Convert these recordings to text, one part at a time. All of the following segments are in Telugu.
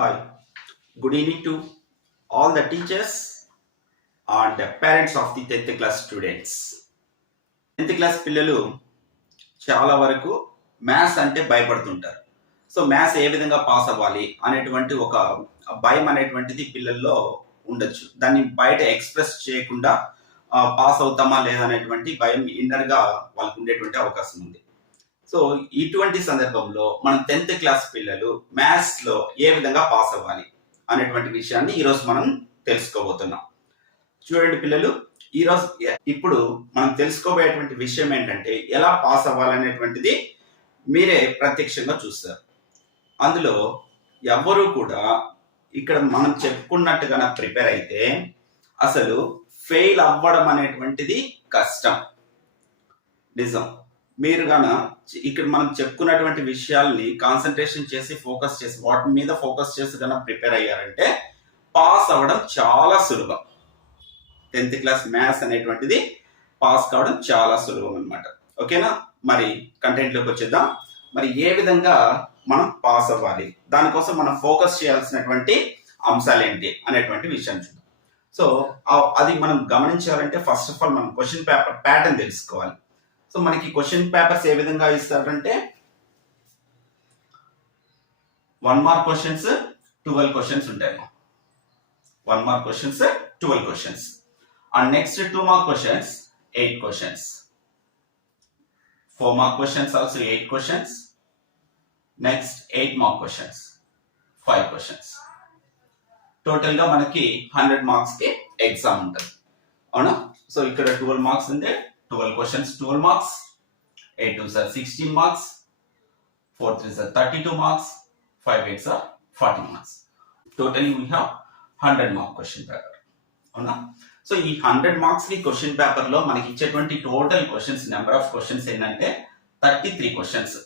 Hi, good evening to all the teachers and the parents of the 10th class students. 10th class పిల్లలు చాలా వరకు మ్యాథ్స్ అంటే భయపడుతుంటారు. సో మ్యాథ్స్ ఏ విధంగా పాస్ అవ్వాలి అనేటువంటి ఒక భయం అనేటువంటిది పిల్లల్లో ఉండొచ్చు. దాన్ని బయట ఎక్స్ప్రెస్ చేయకుండా పాస్ అవుతామా లేదనేటువంటి భయం ఇన్నర్గా వాళ్ళకు ఉండేటువంటి అవకాశం ఉంది. సో ఇటువంటి సందర్భంలో మనం 10th క్లాస్ పిల్లలు మ్యాథ్స్ లో ఏ విధంగా పాస్ అవ్వాలి అనేటువంటి విషయాన్ని ఈరోజు మనం తెలుసుకోబోతున్నాం. చూడండి పిల్లలు, ఈరోజు ఇప్పుడు మనం తెలుసుకోబోయేటువంటి విషయం ఏంటంటే ఎలా పాస్ అవ్వాలనేటువంటిది మీరే ప్రత్యక్షంగా చూస్తారు. అందులో ఎవరు కూడా ఇక్కడ మనం చెప్పుకున్నట్టుగా ప్రిపేర్ అయితే అసలు ఫెయిల్ అవ్వడం అనేటువంటిది కష్టం. నిజం. మీరు గాన ఇక్కడ మనం చెప్పుకున్నటువంటి విషయాల్ని కాన్సన్ట్రేషన్ చేసి ఫోకస్ చేసి వాటి మీద ఫోకస్ చేసి కనుక ప్రిపేర్ అయ్యారంటే పాస్ అవ్వడం చాలా సులభం. 10th క్లాస్ మ్యాథ్స్ అనేటువంటిది పాస్ కావడం చాలా సులభం అనమాట. ఓకేనా? మరి కంటెంట్ లోకి వచ్చేద్దాం. మరి ఏ విధంగా మనం పాస్ అవ్వాలి, దానికోసం మనం ఫోకస్ చేయాల్సినటువంటి అంశాలు ఏంటి అనేటువంటి విషయాన్ని చూద్దాం. సో అది మనం గమనించాలంటే ఫస్ట్ ఆఫ్ ఆల్ మనం క్వశ్చన్ పేపర్ ప్యాటర్న్ తెలుసుకోవాలి. సో మనకి క్వశ్చన్ పేపర్స్ ఏ విధంగా ఇస్తారంటే 1 మార్క్ క్వశ్చన్స్ 12 క్వశ్చన్స్ ఉంటాయి. 1 mark questions 12 questions and next 2 mark questions 8 questions, 4 mark questions also 8 questions, next 8 mark questions 5 questions. Total గా మనకి 100 మార్క్స్ కి ఎగ్జామ్ ఉంటుంది. అవునా? సో ఇక్కడ 12 మార్క్స్ ఉంది, 12 questions 12 marks, 8 2s are 16 marks, 4 3s are 32 marks, 5 8s are 40 marks. Totally we have 100 mark question paper. అవునా? సో ఈ 100 మార్క్స్ కి క్వశ్చన్ పేపర్ లో మనకి ఇచ్చేటువంటి total questions number of questions ఏంటంటే 33 క్వశ్చన్స్.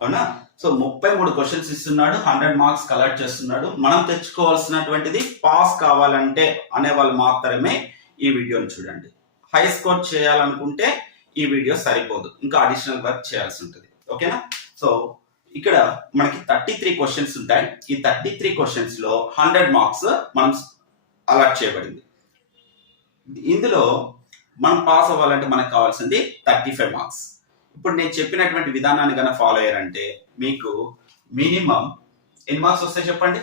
అవునా? సో 33 క్వశ్చన్స్ ఇస్తున్నాడు, 100 మార్క్స్ కలెక్ట్ చేస్తున్నాడు. మనం తెచ్చుకోవాల్సినటువంటిది పాస్ కావాలంటే అనే వాళ్ళు మాత్రమే ఈ వీడియోని చూడండి. హై స్కోర్ చేయాలనుకుంటే ఈ వీడియో సరిపోదు, ఇంకా అడిషనల్ వర్క్ చేయాల్సి ఉంటుంది. ఓకేనా? సో ఇక్కడ మనకి 33 క్వశ్చన్స్ ఉంటాయి. ఈ 33 క్వశ్చన్స్ లో 100 మార్క్స్ మనం అలాట్ చేయబడింది. ఇందులో మనం పాస్ అవ్వాలంటే మనకు కావాల్సింది 35 మార్క్స్. ఇప్పుడు నేను చెప్పినటువంటి విధానాన్ని కనుక ఫాలో అయ్యారంటే మీకు మినిమం ఎన్ని మార్క్స్ వస్తాయి చెప్పండి?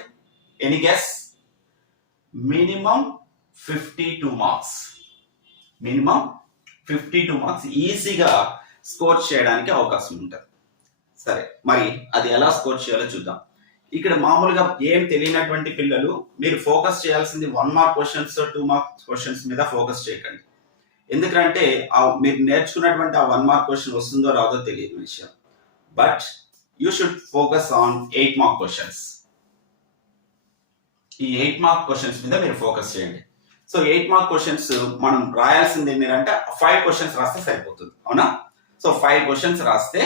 Any guess? Minimum 52 marks. Minimum 52 marks ఈజీగా స్కోర్ చేయడానికి అవకాశం ఉంటుంది. సరే, మరి అది ఎలా స్కోర్ చేయాలో చూద్దాం. ఇక్కడ మామూలుగా ఏం తెలియనటువంటి పిల్లలు మీరు ఫోకస్ చేయాల్సింది 1 మార్క్ క్వశ్చన్స్ 2 మార్క్ క్వశ్చన్స్ మీద ఫోకస్ చేయకండి. ఎందుకంటే మీరు నేర్చుకున్నటువంటి ఆ 1 మార్క్ క్వశ్చన్ వస్తుందో రాదో తెలియని విషయం. But you should focus on 8 mark questions. ఈ 8 మార్క్ క్వశ్చన్స్ మీద మీరు ఫోకస్ చేయండి. సో 8 మార్క్ క్వశ్చన్స్ మనం రాయాల్సింది ఏంటంటే 5 క్వశ్చన్స్ రాస్తే సరిపోతుంది. అవునా? సో 5 క్వశ్చన్స్ రాస్తే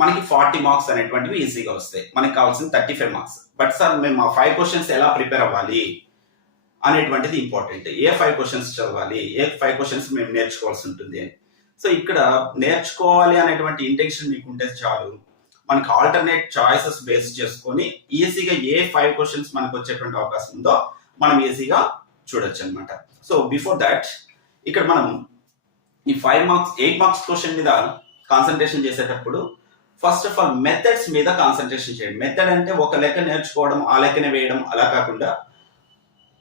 మనకి 40 మార్క్స్ అనేటువంటివి ఈజీగా వస్తాయి. మనకి కావాల్సింది 35 మార్క్స్. బట్ సార్ మేము ఆ 5 క్వశ్చన్స్ ఎలా ప్రిపేర్ అవ్వాలి అనేటువంటిది ఇంపార్టెంట్. ఏ 5 క్వశ్చన్స్ చదవాలి, ఏ 5 క్వశ్చన్స్ మేము నేర్చుకోవాల్సి ఉంటుంది అని. సో ఇక్కడ నేర్చుకోవాలి అనేటువంటి ఇంటెన్షన్ మీకు ఉంటే చాలు. మనకి ఆల్టర్నేట్ చాయిసెస్ బేస్ చేసుకొని ఈజీగా ఏ 5 క్వశ్చన్స్ మనకు వచ్చేటువంటి అవకాశం ఉందో మనం ఈజీగా చూడొచ్చు అనమాట. సో బిఫోర్ దాట్ ఇక్కడ మనం ఈ 8 మార్క్స్ క్వశ్చన్ మీద కాన్సన్ట్రేషన్ చేసేటప్పుడు ఫస్ట్ ఆఫ్ ఆల్ మెథడ్స్ మీద కాన్సన్ట్రేషన్ చేయండి. మెథడ్ అంటే ఒక లెక్క నేర్చుకోవడం, ఆ లెక్కనే వేయడం అలా కాకుండా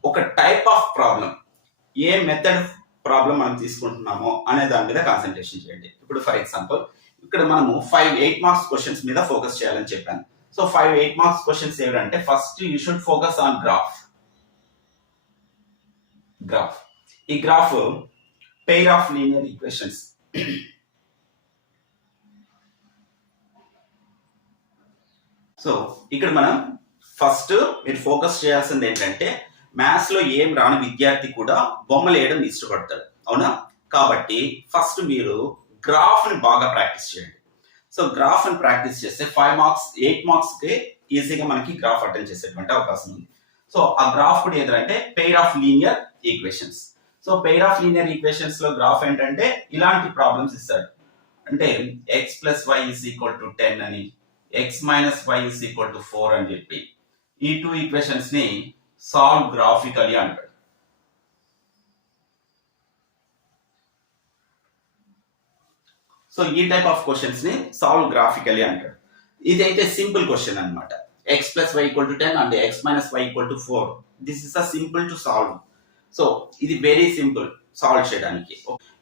ఒక type of problem, A method problem మనం తీసుకుంటున్నామో అనే దాని మీద కాన్సన్ట్రేషన్ చేయండి. ఇప్పుడు ఫర్ ఎగ్జాంపుల్ ఇక్కడ మనము 8 మార్క్స్ క్వశ్చన్స్ మీద ఫోకస్ చేయాలని చెప్పాను. సో 8 మార్క్స్ క్వశ్చన్స్ ఏమిటంటే first you should focus on graph. ఈ graph pair of linear equations. So ఇక్కడ మనం ఫస్ట్ మీరు ఫోకస్ చేయాల్సింది ఏంటంటే మ్యాథ్స్ లో ఏం రాని విద్యార్థి కూడా బొమ్మలు వేయడం ఇష్టపడతాడు. అవునా? కాబట్టి ఫస్ట్ మీరు గ్రాఫ్ ని బాగా ప్రాక్టీస్ చేయండి. సో గ్రాఫ్ ని ప్రాక్టీస్ చేస్తే 8 మార్క్స్ కి ఈజీగా మనకి గ్రాఫ్ అటెండ్ చేసేటువంటి అవకాశం ఉంది. సో ఆ గ్రాఫ్ కూడా ఏదంటే pair of linear equations. So pair of linear equations లో గ్రాఫ్ ఏంటంటే ఇలాంటి ప్రాబ్లమ్స్ ఇస్తాడు. అంటే x + y = 10 అని, x minus y is equal to 4 అని చెప్పి ఈ టూ ఈక్వేషన్స్ ని సాల్వ్ గ్రాఫికలీ అంటారు. సో ఈ టైప్ ఆఫ్ క్వశ్చన్స్ ని సాల్వ్ గ్రాఫికలీ అంటారు. ఇదైతే సింపుల్ క్వశ్చన్ అన్నమాట. x plus y equal to 10 and x minus y equal to 4. This is a simple to solve. So ఇది వెరీ సింపుల్ సాల్వ్ చేయడానికి.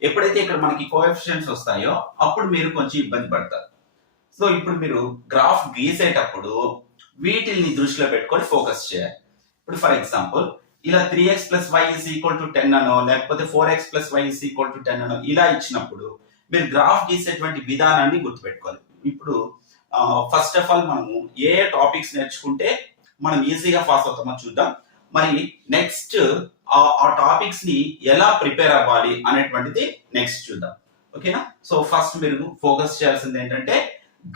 ఎప్పుడైతే ఇక్కడ మనకి కోఎఫిషియెంట్స్ వస్తాయో అప్పుడు మీరు కొంచెం ఇబ్బంది పడతారు. సో ఇప్పుడు మీరు గ్రాఫ్ గీసేటప్పుడు వీటిని దృష్టిలో పెట్టుకొని ఫోకస్ చేయాలి. ఇప్పుడు ఫర్ ఎగ్జాంపుల్ ఇలా 3x plus y is equal to 10 అనో లేకపోతే 4x plus y is equal to 10 అనో ఇలా ఇచ్చినప్పుడు మీరు గ్రాఫ్ గీసేటువంటి విధానాన్ని గుర్తుపెట్టుకోవాలి. ఇప్పుడు ఫస్ట్ ఆఫ్ ఆల్ మనము ఏ టాపిక్స్ నేర్చుకుంటే మనం ఈజీగా పాస్ అవుతామో చూద్దాం. మరి నెక్స్ట్ ఆ టాపిక్స్ ని ఎలా ప్రిపేర్ అవ్వాలి అనేటువంటిది నెక్స్ట్ చూద్దాం. ఓకేనా? సో ఫస్ట్ మీరు ఫోకస్ చేయాల్సింది ఏంటంటే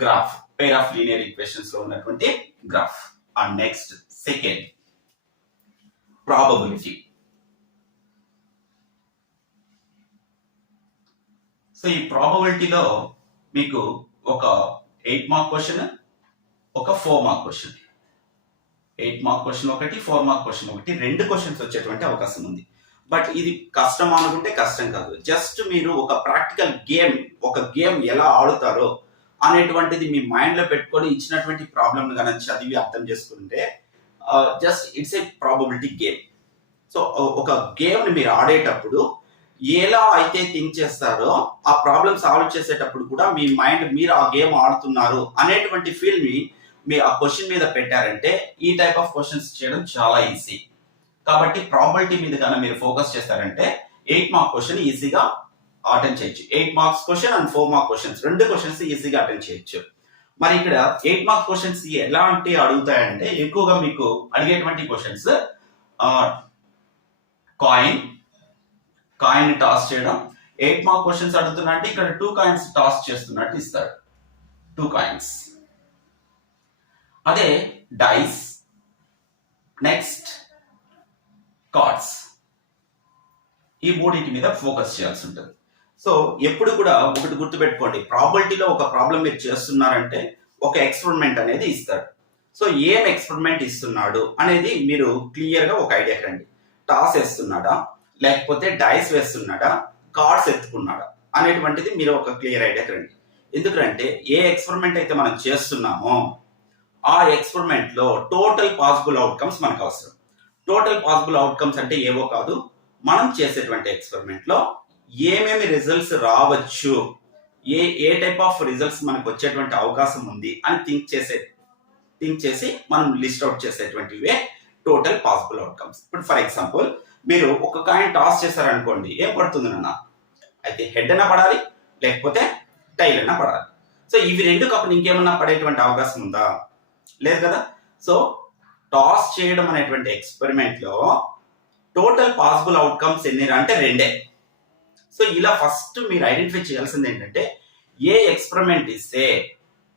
graph, pair of linear equations లో ఉన్నటువంటి graph. And next second probability. So ఈ ప్రాబబిలిటీలో మీకు ఒక 8 మార్క్ క్వశ్చన్, ఒక 4 మార్క్ క్వశ్చన్, 8 మార్క్ క్వశ్చన్ ఒకటి, 4 మార్క్ క్వశ్చన్ ఒకటి, 2 క్వశ్చన్స్ వచ్చేటువంటి అవకాశం ఉంది. బట్ ఇది కష్టం అనుకుంటే కష్టం కాదు. జస్ట్ మీరు ఒక ప్రాక్టికల్ గేమ్, ఒక గేమ్ ఎలా ఆడుతారో అనేటువంటిది మీ మైండ్ లో పెట్టుకొని ఇచ్చినటువంటి ప్రాబ్లమ్ కనుక చదివి అర్థం చేసుకుంటే just it's a probability game. So ఒక గేమ్ ని మీరు ఆడేటప్పుడు ఎలా అయితే థింక్ చేస్తారో ఆ ప్రాబ్లమ్ సాల్వ్ చేసేటప్పుడు కూడా మీ మైండ్ మీరు ఆ గేమ్ ఆడుతున్నారు అనేటువంటి ఫీల్ ని మీ ఆ క్వశ్చన్ మీద పెట్టారంటే ఈ టైప్ ఆఫ్ క్వశ్చన్స్ చేయడం చాలా ఈజీ. కాబట్టి ప్రాబబిలిటీ మీద కన్నా మీరు ఫోకస్ చేస్తారంటే 8 మార్క్ క్వశ్చన్ ఈజీగా అటెండ్ చేయొచ్చు. 8 marks question and 4 mark questions, 2 questions ఈజీగా అటెండ్ చేయొచ్చు. మరి ఇక్కడ 8 మార్క్ క్వశ్చన్స్ ఎలాంటి అడుగుతాయంటే ఎక్కువగా మీకు అడిగేటువంటి క్వశ్చన్స్ కాయిన్ టాస్ చేయడం. 8 మార్క్ క్వశ్చన్స్ అడుగుతున్నా అంటే ఇక్కడ 2 కాయిన్స్ టాస్ చేస్తున్నట్టు ఇస్తాడు, 2 కాయిన్స్. అదే డైస్, నెక్స్ట్ కార్డ్స్, ఈ మూడింటి మీద ఫోకస్ చేయాల్సి ఉంటుంది. సో ఎప్పుడు కూడా ఒకటి గుర్తుపెట్టుకోండి, ప్రాబబిలిటీలో ఒక ప్రాబ్లం మీరు చేస్తున్నారంటే ఒక ఎక్స్పెరిమెంట్ అనేది ఇస్తాడు. సో ఏం ఎక్స్పెరిమెంట్ ఇస్తున్నాడు అనేది మీరు క్లియర్ గా ఒక ఐడియాకి రండి. టాస్ వేస్తున్నాడా, లేకపోతే డైస్ వేస్తున్నాడా, కార్డ్స్ ఎత్తుకున్నాడా అనేటువంటిది మీరు ఒక క్లియర్ ఐడియాకి రండి. ఎందుకంటే ఏ ఎక్స్పెరిమెంట్ అయితే మనం చేస్తున్నామో ఆ ఎక్స్పెరిమెంట్ లో టోటల్ పాసిబుల్ అవుట్కమ్స్ మనకు అవసరం. టోటల్ పాసిబుల్ అవుట్కమ్స్ అంటే ఏవో కాదు, మనం చేసేటువంటి ఎక్స్పెరిమెంట్ లో ఏమేమి రిజల్ట్స్ రావచ్చు, ఏ టైప్ ఆఫ్ రిజల్ట్స్ మనకు వచ్చేటువంటి అవకాశం ఉంది అని థింక్ చేసి మనం లిస్ట్ అవుట్ చేసేటువంటివే టోటల్ పాసిబుల్ అవుట్కమ్స్. ఇప్పుడు ఫర్ ఎగ్జాంపుల్ మీరు ఒక కాయిన్ టాస్ చేశారనుకోండి, ఏం పడుతుంది నాన్న? అయితే హెడ్ అయినా పడాలి, లేకపోతే టైల్ అయినా పడాలి. సో ఇవి రెండు కాకుండా ఇంకేమన్నా పడేటువంటి అవకాశం ఉందా? లేదు కదా. సో టాస్ చేయడం అనేటువంటి ఎక్స్పెరిమెంట్ లో టోటల్ పాసిబుల్ అవుట్కమ్స్ ఎన్ని అంటే 2. సో ఇలా ఫస్ట్ మీరు ఐడెంటిఫై చేయాల్సింది ఏంటంటే ఏ ఎక్స్పెరిమెంట్ ఇస్తే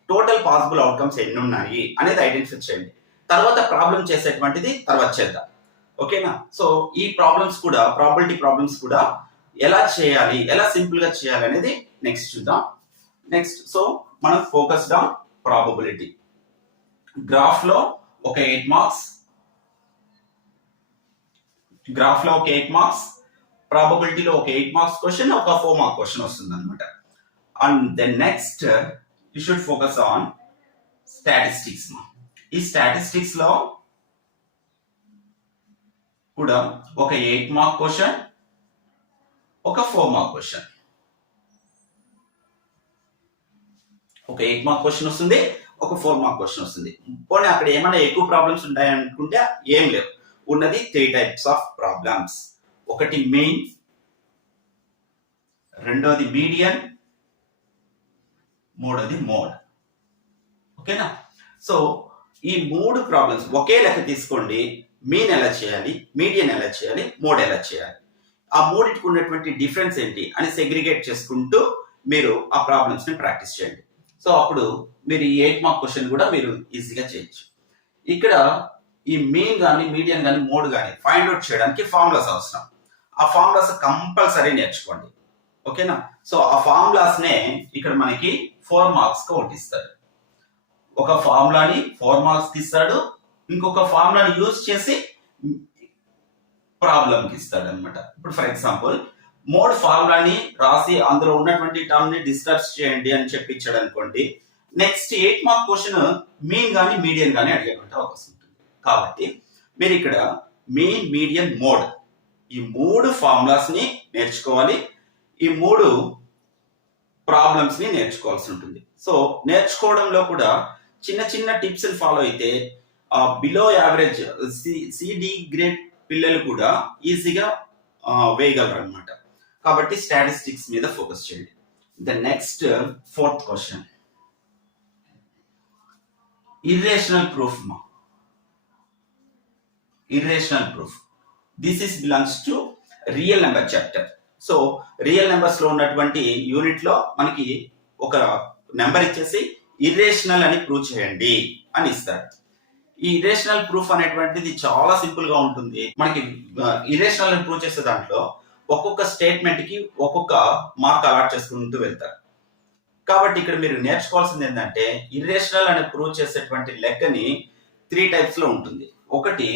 టోటల్ పాసిబుల్ అవుట్కమ్స్ ఎన్ని ఉన్నాయి అనేది ఐడెంటిఫై చేయండి. తర్వాత ప్రాబ్లం చేసేటువంటిది తర్వాత చేద్దాం. ఓకేనా? సో ఈ ప్రాబ్లమ్స్ కూడా, ప్రాబబిలిటీ ప్రాబ్లమ్స్ కూడా ఎలా చేయాలి, ఎలా సింపుల్ గా చేయాలి అనేది నెక్స్ట్ చూద్దాం. నెక్స్ట్ సో మనం ఫోకస్డ్ ఆన్ ప్రాబబిలిటీ. గ్రాఫ్ లో ఒక 8 మార్క్స్, గ్రాఫ్ లో ఒక 8 మార్క్స్, ప్రాబబిలిటీలో ఒక 8 మార్క్స్ క్వశ్చన్, ఒక 4 మార్క్ క్వశ్చన్ వస్తుంది అనమాట. And then next you should focus on statistics. ఈ స్టాటిస్టిక్స్ లో కూడా ఒక 8 మార్క్ క్వశ్చన్, ఒక 4 మార్క్ క్వశ్చన్. ఒక 8 మార్క్ క్వశ్చన్ వస్తుంది, ఒక 4 మార్క్ క్వశ్చన్ వస్తుంది. పోనీ అక్కడ ఏమైనా ఎక్కువ ప్రాబ్లమ్స్ ఉంటాయనుకుంటే ఏం లేవు. ఉన్నది 3 టైప్స్ ఆఫ్ ప్రాబ్లమ్స్. ఒకటి మెయిన్, రెండోది మీడియన్, మూడోది మోడ్. ఓకేనా? సో ఈ 3 ప్రాబ్లమ్స్ ఒకే లెక్క తీసుకోండి. మీన్ ఎలా చేయాలి, మీడియన్ ఎలా చేయాలి, మోడ్ ఎలా చేయాలి, ఆ మూడింటికి ఉన్నటువంటి డిఫరెన్స్ ఏంటి అని సెగ్రిగేట్ చేసుకుంటూ మీరు ఆ ప్రాబ్లమ్స్ ని ప్రాక్టీస్ చేయండి. సో అప్పుడు మీరు ఈ 8 మార్క్ క్వశ్చన్ కూడా మీరు ఈజీగా చేయొచ్చు. ఇక్కడ ఈ మీన్ కానీ, మీడియన్ కానీ, మోడ్ కానీ ఫైండ్ అవుట్ చేయడానికి ఫార్ములాస్ అవసరం. ఆ ఫార్ములాస్ కంపల్సరీ నేర్చుకోండి. ఓకేనా? సో ఆ ఫార్ములాస్ నే ఇక్కడ మనకి 4 మార్క్స్ కి ఒకటి ఇస్తారు. ఒక ఫార్ములాని 4 మార్క్స్ కి ఇస్తాడు, ఇంకొక ఫార్ములాని యూజ్ చేసి ప్రాబ్లంకి ఇస్తాడు అనమాట. ఇప్పుడు ఫర్ ఎగ్జాంపుల్ మోడ్ ఫార్ములాని రాసి అందులో ఉన్నటువంటి టర్మ్ ని డిస్టర్బ్ చేయండి అని చెప్పించాడు అనుకోండి, నెక్స్ట్ 8 మార్క్ క్వశ్చన్ మీన్ గానీ మీడియన్ గానీ అడిగేటువంటి అవకాశం ఉంటుంది. కాబట్టి మీరు ఇక్కడ మీన్, మీడియన్, మోడ్ ఈ 3 ఫార్ములాస్ ని నేర్చుకోవాలి, ఈ 3 ప్రాబ్లమ్స్ ని నేర్చుకోవాల్సి ఉంటుంది. సో నేర్చుకోవడంలో కూడా చిన్న చిన్న టిప్స్ ఫాలో అయితే బిలో యావరేజ్ సిడి గ్రేడ్ పిల్లలు కూడా ఈజీగా వేయగలరు అనమాట. కాబట్టి స్టాటిస్టిక్స్ మీద ఫోకస్ చేయండి. The next 4th question, irrational proof. Irrational proof this is belongs to real number chapter. So real numbers లో ఉన్నటువంటి యూనిట్ లో మనకి ఒక నెంబర్ ఇచ్చేసి ఇర్రేషనల్ అని ప్రూవ్ చేయండి అని ఇస్తాడు. ఈ ఇర్రేషనల్ ప్రూఫ్ అనేటువంటిది చాలా సింపుల్ గా ఉంటుంది. మనకి ఇర్రేషనల్ అని ప్రూవ్ చేసే దాంట్లో ఒక్కొక్క స్టేట్మెంట్ కి ఒక్కొక్క మార్క్ అలాట్ చేసుకుంటూ వెళ్తారు. కాబట్టి ఇక్కడ మీరు నేర్చుకోవాల్సింది ఏంటంటే ఇర్రేషనల్ అని ప్రూవ్ చేసేటువంటి లెక్కని 3 టైప్స్ లో ఉంటుంది. ఒకటి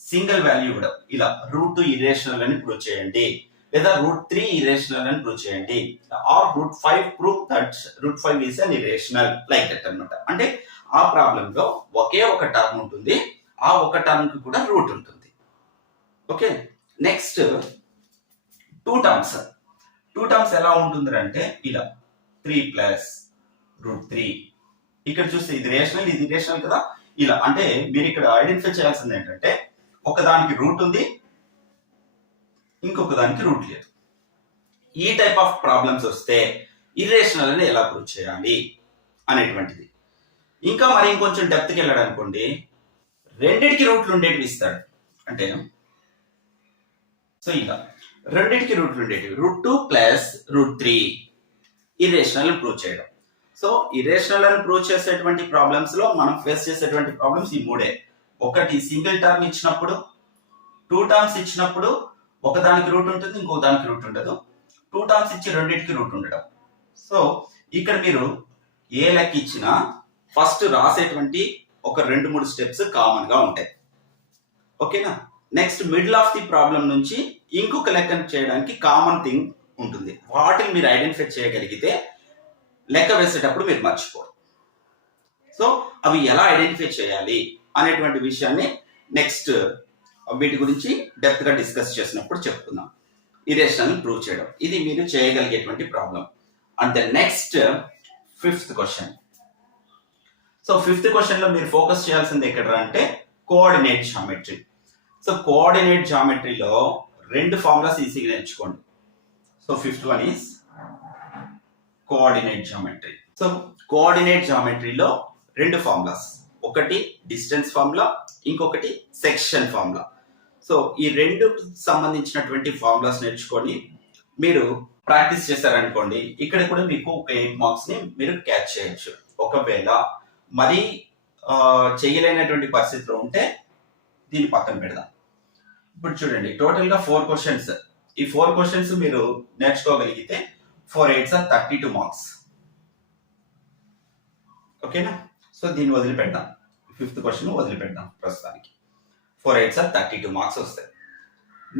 సింగిల్ వాల్యూ ఇవ్వడం, ఇలా √2 ఇర్రేషనల్ అని ప్రూవ్ చేయండి, లేదా √3 ఇర్రేషనల్ అని ప్రూవ్ చేయండి, or √5 prove that √5 is an irrational, like that అన్నమాట. అంటే ఆ ప్రాబ్లం లో ఒకే ఒక టర్మ్ ఉంటుంది, ఆ ఒక టర్మ్ కి కూడా రూట్ ఉంటుంది. Okay, next 2 terms. 2 టర్మ్స్ ఎలా ఉంటుంది అంటే ఇలా 3 ప్లస్ √3. ఇక్కడ చూస్తే ఇది రేషనల్, ఇది రేషనల్ కదా. ఇలా అంటే మీరు ఇక్కడ ఐడెంటిఫై చేయాల్సింది ఏంటంటే ఒకదానికి రూట్ ఉంది, ఇంకొక దానికి రూట్ లేదు. ఈ టైప్ ఆఫ్ ప్రాబ్లమ్స్ వస్తే ఇర్రేషనల్ అని ఎలా ప్రూవ్ చేయాలి అనేటువంటిది. ఇంకా మరి ఇంకొంచెం డెప్త్కి వెళ్ళాడు అనుకోండి, రెండిటికి రూట్లు ఉండేటివి ఇస్తాడు. అంటే సో ఇలా రెండిటికి రూట్లు ఉండేటివి √2 ప్లస్ √3 ఇర్రేషనల్ అని ప్రూవ్ చేయడం. సో ఇర్రేషనల్ అని ప్రూవ్ చేసేటువంటి ప్రాబ్లమ్స్ లో మనం ఫేస్ చేసేటువంటి ప్రాబ్లమ్స్ ఈ 3. ఒకటి సింగిల్ టర్మ్ ఇచ్చినప్పుడు, 2 టర్మ్స్ ఇచ్చినప్పుడు ఒకదానికి రూట్ ఉంటుంది, ఇంకో దానికి రూట్ ఉండదు. 2 టర్మ్స్ ఇచ్చి రెండింటికి రూట్ ఉండడం. సో ఇక్కడ మీరు ఏ లెక్క ఇచ్చినా ఫస్ట్ రాసేటువంటి ఒక 2-3 స్టెప్స్ కామన్ గా ఉంటాయి. ఓకేనా. Next middle of the problem నుంచి ఇంకొక లెక్కను చేయడానికి కామన్ థింగ్ ఉంటుంది. వాటిని మీరు ఐడెంటిఫై చేయగలిగితే లెక్క వేసేటప్పుడు మీరు మర్చిపోరు. సో అవి ఎలా ఐడెంటిఫై చేయాలి అనేటువంటి విషయాన్ని నెక్స్ట్ వీటి గురించి డెప్త్ గా డిస్కస్ చేసినప్పుడు చెప్పుకుందాం. ఇర్రేషనల్ ప్రూవ్ చేయడం ఇది మీరు చేయగలిగేటువంటి problem. And the next 5th question. So 5th question లో మీరు ఫోకస్ చేయాల్సింది ఎక్కడ అంటే కోఆర్డినేట్ జామెట్రీ. సో కోఆర్డినేట్ జామెట్రీలో 2 ఫార్ములాస్ ఈజీగా నేర్చుకోండి. So 5th one is coordinate geometry. So coordinate జామెట్రీలో 2 ఫార్ములాస్, ఒకటి డిస్టెన్స్ ఫార్ములా, ఇంకొకటి సెక్షన్ ఫార్ములా. సో ఈ 2 సంబంధించినటువంటి ఫార్ములాస్ నేర్చుకొని మీరు ప్రాక్టీస్ చేశారనుకోండి, ఇక్కడ కూడా మీకు ఒక 8 మార్క్స్ ని మీరు క్యాచ్ చేయొచ్చు. ఒకవేళ మరీ చేయలేనటువంటి పరిస్థితిలో ఉంటే దీన్ని పక్కన పెడదాం. ఇప్పుడు చూడండి, టోటల్ గా 4 క్వశ్చన్స్. ఈ 4 క్వశ్చన్స్ మీరు నేర్చుకోగలిగితే 4 8s 32 మార్క్స్. ఓకేనా. సో దీన్ని వదిలిపెడదాం, 5th క్వశ్చన్ వదిలిపెడదాం ప్రస్తుతానికి. 4 8s 32 మార్క్స్ వస్తాయి.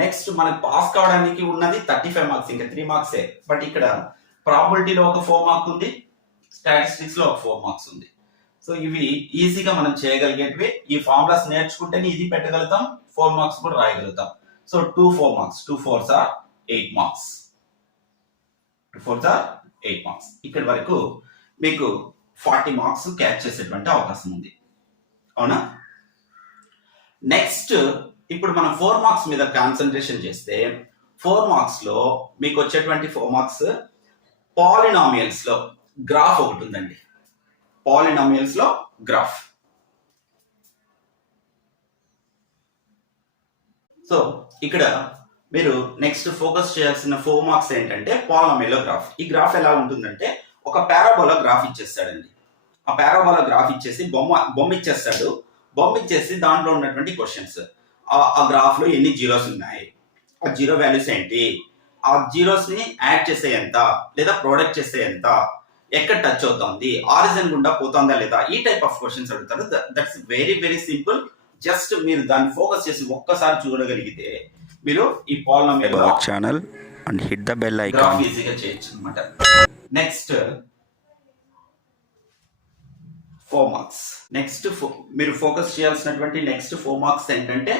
నెక్స్ట్ మనకు పాస్ కావడానికి ఉన్నది 35 మార్క్స్, ఇంకా 3 మార్క్సే. బట్ ఇక్కడ ప్రాబిలిటీలో ఒక 4 మార్క్ ఉంది, స్టాటిస్టిక్స్ లో ఒక 4 మార్క్స్ ఉంది. సో ఇవి ఈజీగా మనం చేయగలిగేటివి. ఈ ఫార్ములాస్ నేర్చుకుంటేనే ఇది పెట్టగలుగుతాం, 4 మార్క్స్ కూడా రాయగలుగుతాం. So 2 4 marks, 2 4s 8 marks, 2 4s 8 marks. ఇక్కడ వరకు మీకు 40 మార్క్స్ క్యాచ్ చేసేటువంటి అవకాశం ఉంది. అవునా. నెక్స్ట్ ఇప్పుడు మనం 4 మార్క్స్ మీద కాన్సన్ట్రేషన్ చేస్తే 4 మార్క్స్ లో మీకు వచ్చేటువంటి 4 మార్క్స్ పాలినామియల్స్ లో గ్రాఫ్ ఒకటి ఉందండి. పాలినామియల్స్ లో గ్రాఫ్. సో ఇక్కడ మీరు నెక్స్ట్ ఫోకస్ చేయాల్సిన 4 మార్క్స్ ఏంటంటే పాలినామియల్ గ్రాఫ్. ఈ గ్రాఫ్ ఎలా ఉంటుందంటే ఒక పారాబోలా గ్రాఫ్ ఇచ్చేస్తాడండి. ఆ పారాబోలా గ్రాఫ్ ఇచ్చేసి బొమ్మ ఇచ్చేస్తాడు. బొమ్మ ఇచ్చేసి దాంట్లో ఉన్నటువంటి క్వశ్చన్స్, ఆ గ్రాఫ్ లో ఎన్ని జీరోస్ ఉన్నాయి, ఆ జీరో వాల్యూస్ ఏంటి, ఆ జీరోస్ ని యాడ్ చేసే ఎంత లేదా ప్రొడక్ట్ చేసే ఎంత, ఎక్కడ టచ్ అవుతుంది, ఆరిజిన్ గుండా పోతుందా లేదా, ఈ టైప్ ఆఫ్ క్వశ్చన్స్ అడుగుతారు. That's very very simple. Just మీరు దాన్ని ఫోకస్ చేసి ఒక్కసారి చూడగలిగితే మీరు ఈ polynomial channel and hit the bell icon graph ఈజీగా చేయొచ్చు అనమాట. Next 4 marks. నెక్స్ట్ మీరు ఫోకస్ చేయాల్సినటువంటి నెక్స్ట్ 4 మార్క్స్ ఏంటంటే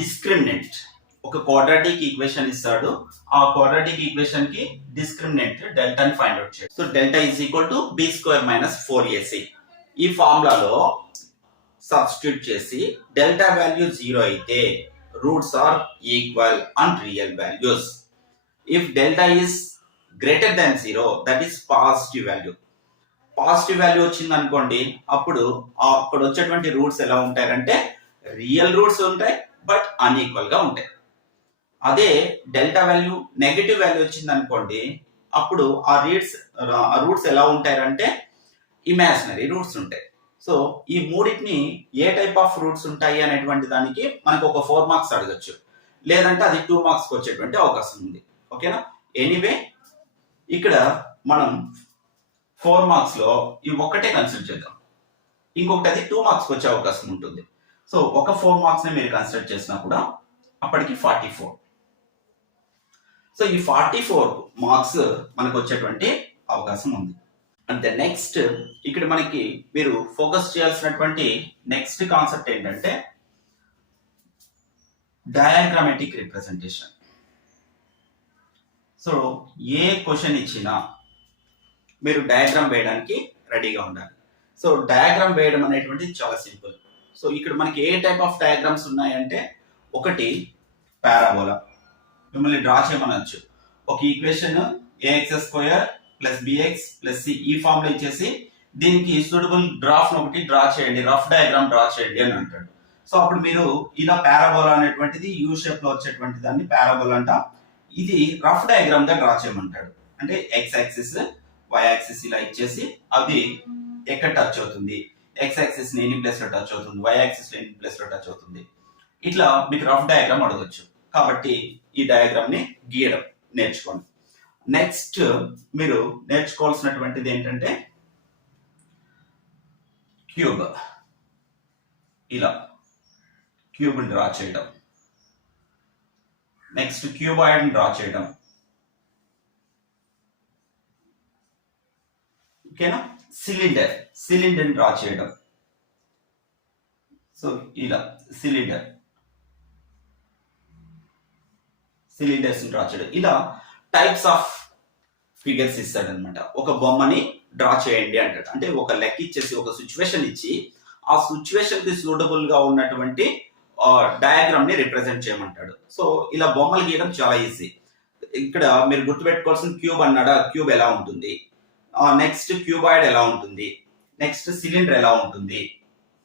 డిస్క్రిమినెంట్. ఒక క్వాడ్రాటిక్ ఈక్వేషన్ ఇస్తాడు, ఆ క్వాడ్రాటిక్ ఈక్వేషన్ కి డిస్క్రిమినెంట్ డెల్టాని ఫైండ్ అవుట్ చేయాలి. So delta is equal to be square minus 4ac. ఈ ఫార్ములాలో సబ్స్టిట్యూట్ చేసి డెల్టా వాల్యూ 0 అయితే roots are equal and real values. If delta is greater than 0 that is positive value. Positive value వచ్చింది అనుకోండి, అప్పుడు అక్కడ వచ్చేటువంటి రూట్స్ ఎలా ఉంటాయంటే రియల్ రూట్స్ ఉంటాయి బట్ అన్ఈక్వల్ గా ఉంటాయి. అదే డెల్టా వాల్యూ నెగటివ్ వాల్యూ వచ్చింది అనుకోండి, అప్పుడు ఆ రూట్స్ ఎలా ఉంటాయంటే ఇమాజినరీ రూట్స్ ఉంటాయి. సో ఈ మూడింటిని ఏ టైప్ ఆఫ్ రూట్స్ ఉంటాయి అనేటువంటి దానికి మనకు ఒక 4 మార్క్స్ అడగచ్చు, లేదంటే అది 2 మార్క్స్కి వచ్చేటువంటి అవకాశం ఉంది. ఓకేనా? ఎనీవే ఇక్కడ మనం 4 మార్క్స్ లో ఈ ఒక్కటే కన్సిడర్ చేద్దాం, ఇంకొకటి అది 2 మార్క్స్కి వచ్చే అవకాశం ఉంటుంది. సో ఒక 4 మార్క్స్ ని మీరు కన్సిడర్ చేసినా కూడా అప్పటికి 44. సో ఈ 44 మార్క్స్ మనకు వచ్చేటువంటి అవకాశం ఉంది. అండ్ నెక్స్ట్ ఇక్కడ మనకి మీరు ఫోకస్ చేయాల్సినటువంటి నెక్స్ట్ కాన్సెప్ట్ ఏంటంటే డయాగ్రామెటిక్ రిప్రజెంటేషన్. సో ఏ క్వశ్చన్ ఇచ్చినా మీరు డయాగ్రామ్ వేయడానికి రెడీగా ఉండాలి. సో డయాగ్రామ్ వేయడం అనేటువంటిది చాలా సింపుల్. సో ఇక్కడ మనకి ఏ టైప్ ఆఫ్ డయాగ్రామ్స్ ఉన్నాయంటే, ఒకటి పారాబోలా, మిమ్మల్ని డ్రా చేయమనొచ్చు. ఒక ఈక్వేషన్ ax² + bx + c ఈ ఫామ్ లో ఇచ్చేసి దీనికి సూటబుల్ గ్రాఫ్ ఒకటి డ్రా చేయండి, రఫ్ డయాగ్రామ్ డ్రా చేయండి అని అంటాడు. సో అప్పుడు మీరు ఇలా పారాబోలా అనేటువంటిది యూ షేప్ లో వచ్చేటువంటి దాన్ని పారాబోలా అంట. ఇది రఫ్ డయాగ్రామ్ గా డ్రా చేయమంటాడు. అంటే x యాక్సిస్ y యాక్సిస్ ఇలా ఇచ్చేసి అది ఎక్కడ టచ్ అవుతుంది, x యాక్సిస్ ని ఎన్ని ప్లేస్ లో టచ్ అవుతుంది, y యాక్సిస్ లో ఎన్ని ప్లేస్ లో టచ్ అవుతుంది, ఇట్లా మీకు రఫ్ డయాగ్రామ్ అడగొచ్చు. కాబట్టి ఈ డయాగ్రామ్ ని గీయడం నేర్చుకోండి. నెక్స్ట్ మీరు నేర్చుకోవాల్సినటువంటిది ఏంటంటే క్యూబ్. ఇలా క్యూబ్ డ్రా చేయడం, నెక్స్ట్ క్యూబాయిడ్ డ్రా చేయడం. ఓకేనా? సిలిండర్ డ్రా చేయడం. సో ఇలా సిలిండర్స్ డ్రా చేయడం. ఇలా టైప్స్ ఆఫ్ ఫిగర్స్ ఇస్తాడు అనమాట. ఒక బొమ్మని డ్రా చేయండి అంటాడు. అంటే ఒక లెక్క ఇచ్చేసి ఒక సిచ్యువేషన్ ఇచ్చి ఆ సిచ్యువేషన్ కి సూటబుల్ గా ఉన్నటువంటి డయాగ్రామ్ ని రిప్రజెంట్ చేయమంటాడు. సో ఇలా బొమ్మలు గీయడం చాలా ఈజీ. ఇక్కడ మీరు గుర్తుపెట్టుకోవాల్సిన క్యూబ్ అన్నాడా, క్యూబ్ ఎలా ఉంటుంది, నెక్స్ట్ క్యూబాయిడ్ ఎలా ఉంటుంది, నెక్స్ట్ సిలిండర్ ఎలా ఉంటుంది,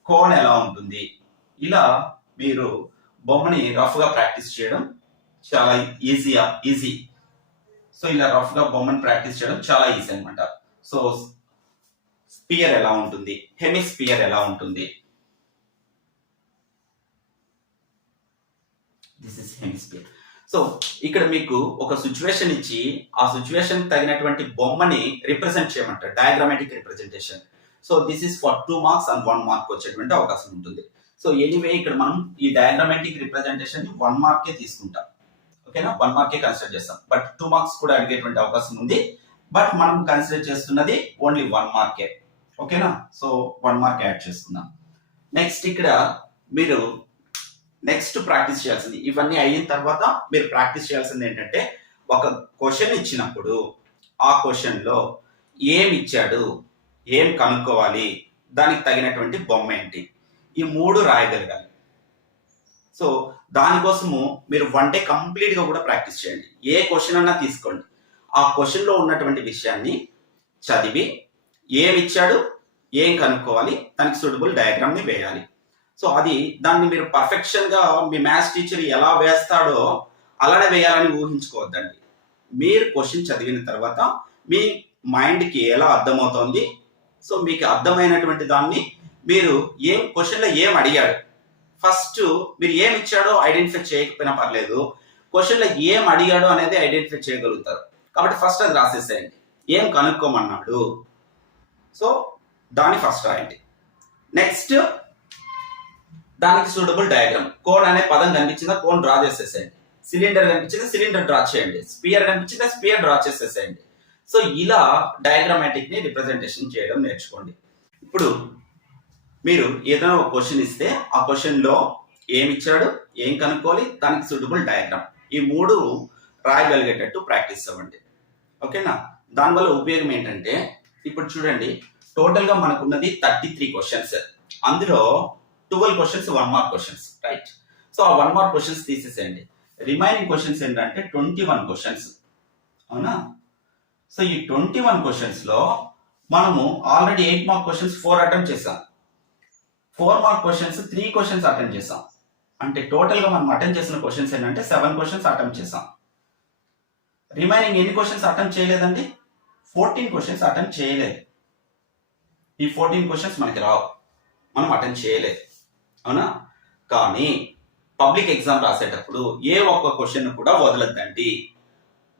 కోన్ ఎలా ఉంటుంది. ఇలా మీరు బొమ్మని రఫ్ గా ప్రాక్టీస్ చేయడం చాలా ఈజీ. సో ఇలా రఫ్ గా బొమ్మని ప్రాక్టీస్ చేయడం చాలా ఈజీ అనమాట. సో స్పియర్ ఎలా ఉంటుంది, హెమిస్పియర్ ఎలా ఉంటుంది, దిస్ ఇస్ హెమిస్పియర్. సో ఇక్కడ మీకు ఒక సిచ్యువేషన్ ఇచ్చి ఆ సిచ్యువేషన్ తగినటువంటి బొమ్మని రిప్రజెంట్ చేయమంటారు, diagrammatic representation. So this is for 2 marks and 1 mark వచ్చేటువంటి అవకాశం ఉంటుంది. సో ఎనీవే ఇక్కడ మనం ఈ డయాగ్రామాటిక్ రిప్రజెంటేషన్ 1 మార్కే తీసుకుంటాం. ఓకేనా? 1 మార్కే కన్సిడర్ చేస్తాం, బట్ 2 మార్క్స్ కూడా అడిగేటువంటి అవకాశం ఉంది. బట్ మనం కన్సిడర్ చేస్తున్నది ఓన్లీ 1 మార్కే. ఓకేనా? సో 1 మార్క్ యాడ్ చేసుకుందాం. నెక్స్ట్ ఇక్కడ మీరు నెక్స్ట్ ప్రాక్టీస్ చేయాల్సింది, ఇవన్నీ అయిన తర్వాత మీరు ప్రాక్టీస్ చేయాల్సింది ఏంటంటే, ఒక క్వశ్చన్ ఇచ్చినప్పుడు ఆ క్వశ్చన్ లో ఏం ఇచ్చాడు, ఏం కనుక్కోవాలి, దానికి తగినటువంటి బొమ్మ ఏంటి, ఈ 3 రాయగలగాలి. సో దానికోసము మీరు 1 డే కంప్లీట్ గా కూడా ప్రాక్టీస్ చేయండి. ఏ క్వశ్చన్ అన్నా తీసుకోండి, ఆ క్వశ్చన్ లో ఉన్నటువంటి విషయాన్ని చదివి ఏం ఇచ్చాడు, ఏం కనుక్కోవాలి, దానికి సూటబుల్ డయాగ్రామ్ ని వేయాలి. సో దాన్ని మీరు పర్ఫెక్షన్ గా మీ మ్యాథ్స్ టీచర్ ఎలా వేస్తాడో అలానే వేయాలని ఊహించుకోవద్దండి. మీరు క్వశ్చన్ చదివిన తర్వాత మీ మైండ్ కి ఎలా అర్థమవుతోంది, సో మీకు అర్థమైనటువంటి దాన్ని మీరు క్వశ్చన్ లో ఏం అడిగాడు, ఫస్ట్ మీరు ఏం ఇచ్చాడో ఐడెంటిఫై చేయకపోయినా పర్లేదు, క్వశ్చన్ లో ఏం అడిగాడో అనేది ఐడెంటిఫై చేయగలుగుతారు. కాబట్టి ఫస్ట్ అది రాసేసేయండి. ఏం కనుక్కోమన్నాడు. సో దాన్ని ఫస్ట్ రాయండి. నెక్స్ట్ దానికి సూటబుల్ డయాగ్రామ్. కోన్ అనే పదం కనిపించిందా, కోన్ డ్రా చేసేసేయండి. సిలిండర్ కనిపించిందా, సిలిండర్ డ్రా చేయండి. స్పియర్ కనిపించిందా, స్పియర్ డ్రా చేసేసేయండి. సో ఇలా డయాగ్రామాటిక్ ని రిప్రజెంటేషన్ చేయడం నేర్చుకోండి. ఇప్పుడు మీరు ఏదైనా ఒక క్వశ్చన్ ఇస్తే ఆ క్వశ్చన్ లో ఏమి ఇచ్చాడు, ఏం కనుక్కోవాలి, దానికి సూటబుల్ డయాగ్రామ్, ఈ మూడు రాయగలిగేటట్టు ప్రాక్టీస్ అవ్వండి. ఓకేనా? దానివల్ల ఉపయోగం ఏంటంటే ఇప్పుడు చూడండి, టోటల్ గా మనకున్నది 33 క్వశ్చన్స్. అందులో 12 questions 1 mark questions, right? So ఆ 1 మార్క్ క్వశ్చన్స్ తీసేసేయండి. రిమైనింగ్ క్వశ్చన్స్ ఏంటంటే 21 క్వశ్చన్స్. అవునా? సో ఈ 21 క్వశ్చన్స్ లో మనము ఆల్రెడీ 8 మార్క్ క్వశ్చన్స్ 4 అటెంప్ట్ చేసాం. 4 మార్క్ క్వశ్చన్స్ 3 క్వశ్చన్స్ అటెంప్ట్ చేసాం. అంటే టోటల్ గా మనం అటెంప్ట్ చేసిన క్వశ్చన్స్ ఏంటంటే 7 క్వశ్చన్స్ అటెంప్ట్ చేసాం. రిమైనింగ్ ఎన్ని క్వశ్చన్స్ అటెంప్ట్ చేయలేదండి? 14 క్వశ్చన్స్ అటెంప్ట్ చేయలేదు. ఈ 14 క్వశ్చన్స్ మనకి రావు, మనం అటెంప్ట్ చేయలేదు. అవునా? కానీ పబ్లిక్ ఎగ్జామ్ రాసేటప్పుడు ఏ ఒక్క క్వశ్చన్ కూడా వదలద్దండి.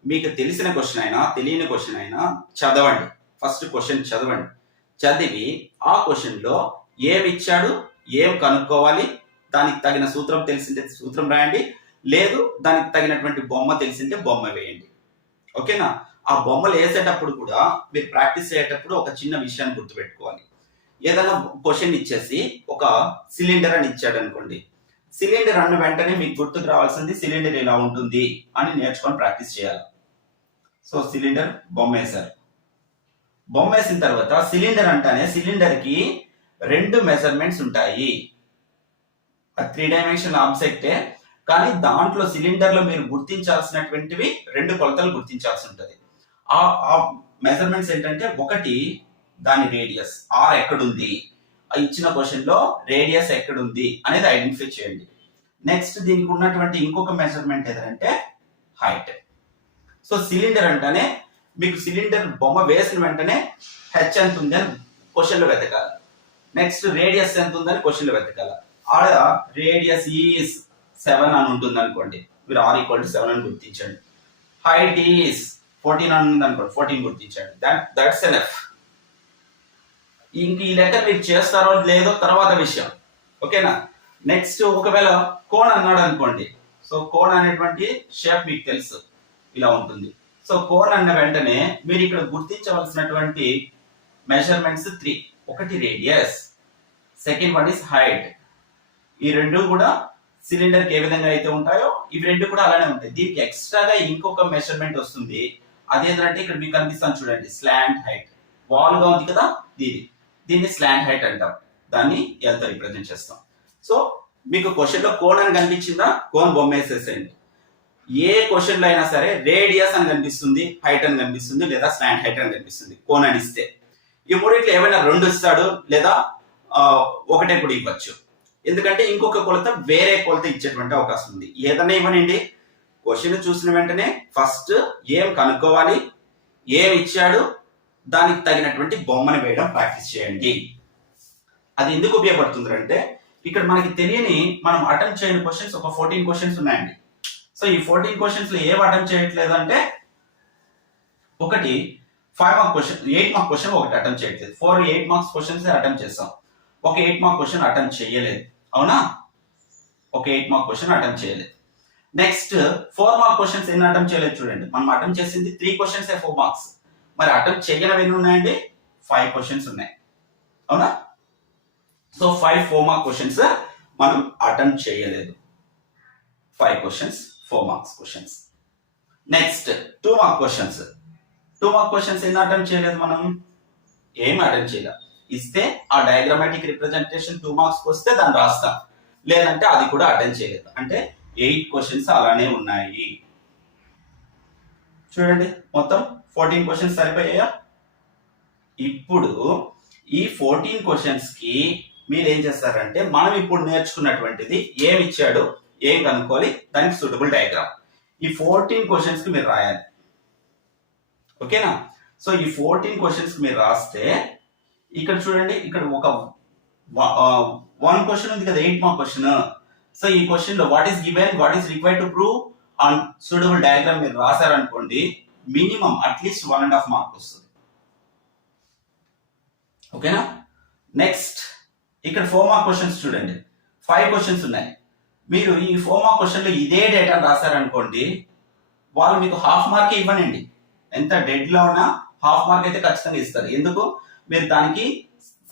మీకు తెలిసిన క్వశ్చన్ అయినా తెలియని క్వశ్చన్ అయినా చదవండి. ఫస్ట్ క్వశ్చన్ చదవండి. చదివి ఆ క్వశ్చన్ లో ఏమి ఇచ్చాడు, ఏం కనుక్కోవాలి, దానికి తగిన సూత్రం తెలిసింటే సూత్రం రాయండి, లేదు దానికి తగినటువంటి బొమ్మ తెలిసింటే బొమ్మ వేయండి. ఓకేనా? ఆ బొమ్మలు వేసేటప్పుడు కూడా మీరు ప్రాక్టీస్ అయ్యేటప్పుడు ఒక చిన్న విషయాన్ని గుర్తుపెట్టుకోవాలి. ఏదైనా క్వశ్చన్ ఇచ్చేసి ఒక సిలిండర్ అని ఇచ్చాడు అనుకోండి, సిలిండర్ అన్న వెంటనే మీకు గుర్తుకు రావాల్సింది సిలిండర్ ఇలా ఉంటుంది అని నేర్చుకొని ప్రాక్టీస్ చేయాలి. సో సిలిండర్ బొమ్మ వేశారు. బొమ్మ వేసిన తర్వాత సిలిండర్ అంటానే సిలిండర్ కి 2 మెజర్మెంట్స్ ఉంటాయి. 3 డైమెన్షనల్ ఆబ్జెక్టే, కానీ దాంట్లో సిలిండర్ లో మీరు గుర్తించాల్సినటువంటివి 2 కొలతలు గుర్తించాల్సి ఉంటుంది. ఆ మెజర్మెంట్స్ ఏంటంటే, ఒకటి దాని రేడియస్ ఆర్ ఎక్కడుంది, ఇచ్చిన క్వశ్చన్ లో రేడియస్ ఎక్కడుంది అనేది ఐడెంటిఫై చేయండి. నెక్స్ట్ దీనికి ఉన్నటువంటి ఇంకొక మెజర్మెంట్ ఏదంటే హైట్. సో సిలిండర్ అంటేనే మీకు సిలిండర్ బొమ్మ వేసిన వెంటనే హెచ్ ఎంత ఉంది అని క్వశ్చన్ లో వెతకాలి. నెక్స్ట్ రేడియస్ ఎంత ఉందని క్వశ్చన్ లో వెతకాలి. ఆడ రేడియస్ ఈస్ 7 అని ఉంటుంది అనుకోండి, మీరు ఆర్ ఈక్వల్ టు 7 అని గుర్తించండి. హైట్ ఈస్ 14 అని ఉంది అనుకోండి, 14 గుర్తించండి. That's enough. ఇంక ఈ లెక్క మీరు చేస్తారో లేదో తర్వాత విషయం. ఓకేనా? నెక్స్ట్ ఒకవేళ కోన్ అన్నాడు అనుకోండి, సో కోన్ అనేటువంటి షేప్ మీకు తెలుసు, ఇలా ఉంటుంది. సో కోన్ అన్న వెంటనే మీరు ఇక్కడ గుర్తించవలసినటువంటి మెజర్మెంట్స్ 3. ఒకటి radius, second one is height. ఈ రెండు కూడా సిలిండర్ కి ఏ విధంగా అయితే ఉంటాయో ఇవి రెండు కూడా అలానే ఉంటాయి. దీనికి ఎక్స్ట్రాగా ఇంకొక మెజర్మెంట్ వస్తుంది. అదేంటంటే ఇక్కడ మీకు కనిపిస్తాను చూడండి, స్లాంట్ హైట్. వాల్ గా ఉంది కదా, దీన్ని స్లాంట్ హైట్ అంటాం. దాన్ని ఎల్తో రిప్రజెంట్ చేస్తాం. సో మీకు క్వశ్చన్ లో కోన్ అని కనిపించిందా, కోన్ బొమ్మ వేసేసేయండి. ఏ క్వశ్చన్ లో అయినా సరే రేడియస్ అని కనిపిస్తుంది, హైట్ అని కనిపిస్తుంది, లేదా స్లాంట్ హైట్ అని కనిపిస్తుంది కోన్ అని ఇస్తే. ఈ మూడిట్లో ఏమైనా 2 ఇస్తాడు, లేదా ఒకటే కూడా ఇవ్వచ్చు. ఎందుకంటే ఇంకొక కొలత వేరే కొలత ఇచ్చేటువంటి అవకాశం ఉంది. ఏదన్నా ఇవ్వనండి, క్వశ్చన్ చూసిన వెంటనే ఫస్ట్ ఏం కనుక్కోవాలి, ఏం ఇచ్చాడు, దానికి తగినటువంటి బొమ్మను వేయడం ప్రాక్టీస్ చేయండి. అది ఎందుకు ఉపయోగపడుతుంది అంటే, ఇక్కడ మనకి తెలియని మనం అటెంప్ట్ చేయని క్వశ్చన్స్ ఒక 14 క్వశ్చన్స్ ఉన్నాయండి. సో ఈ 14 క్వశ్చన్స్ లో ఏం అటెంప్ట్ చేయట్లేదు అంటే, ఒకటి 5 మార్క్ క్వశ్చన్, 8 మార్క్ క్వశ్చన్ ఒకటి అటెంప్ట్ చేయట్లేదు. 8 మార్క్స్ క్వశ్చన్స్ అటెంప్ట్ చేస్తాం, ఒక 8 మార్క్ క్వశ్చన్ అటెంప్ట్ చేయలేదు. అవునా? ఒక 8 మార్క్ క్వశ్చన్ అటెంప్ట్ చేయలేదు. నెక్స్ట్ 4 మార్క్ క్వశ్చన్స్ ఎన్ని అటెంప్ట్ చేయలేదు చూడండి. మనం అటెంప్ట్ చేసింది 3 క్వశ్చన్స్ 4 మార్క్స్. మరి అటెంప్ట్ చేయనివి ఎన్ని ఉన్నాయండి? 5 క్వశ్చన్స్ ఉన్నాయి. అవునా? సో 5 4 మార్క్ క్వశ్చన్స్ మనం అటెంప్ట్ చేయలేదు. 5 questions 4 marks questions. Next 2 mark questions. 2 mark questions ఎన్ని అటెంప్ట్ చేయలేదు మనం? ఏం అటెంప్ట్ చేయలేదు. ఇస్తే ఆ డయాగ్రామాటిక్ రిప్రజెంటేషన్ 2 మార్క్స్ వస్తే దాన్ని రాస్తాం, లేదంటే అది కూడా అటెంప్ట్ చేయలేదు. అంటే 8 క్వశ్చన్స్ అలానే ఉన్నాయి. చూడండి, మొత్తం 14 క్వశ్చన్స్ సరిపోయాయా? ఇప్పుడు ఈ 14 క్వశ్చన్స్ కి మీరు ఏం చేస్తారంటే, మనం ఇప్పుడు నేర్చుకున్నటువంటిది ఏమి ఇచ్చాడు, ఏం కనుక్కోవాలి, దానికి సూటబుల్ డయాగ్రామ్, ఈ 14 క్వశ్చన్స్ కి మీరు రాయాలి. ఓకేనా? సో ఈ 14 క్వశ్చన్స్ మీరు రాస్తే ఇక్కడ చూడండి, ఇక్కడ ఒక 1 క్వశ్చన్ ఉంది కదా, 8 మార్క్ క్వశ్చన్. సో ఈ క్వశ్చన్ లో what is given, what is required to prove on suitable diagram మీరు రాశారనుకోండి, మినిమం అట్లీస్ట్ 1.5 మార్క్ వస్తుంది. ఓకేనా? నెక్స్ట్ ఇక్కడ 4 మార్క్ క్వశ్చన్స్ చూడండి. 5 క్వశ్చన్స్ ఉన్నాయి. మీరు ఈ 4 మార్క్ క్వశ్చన్లో ఇదే డేటా రాశారనుకోండి, వాళ్ళు మీకు హాఫ్ మార్క్ ఇవ్వనండి. ఎంత డెడ్ లో ఉన్నా హాఫ్ మార్క్ అయితే ఖచ్చితంగా ఇస్తారు. ఎందుకు? మీరు దానికి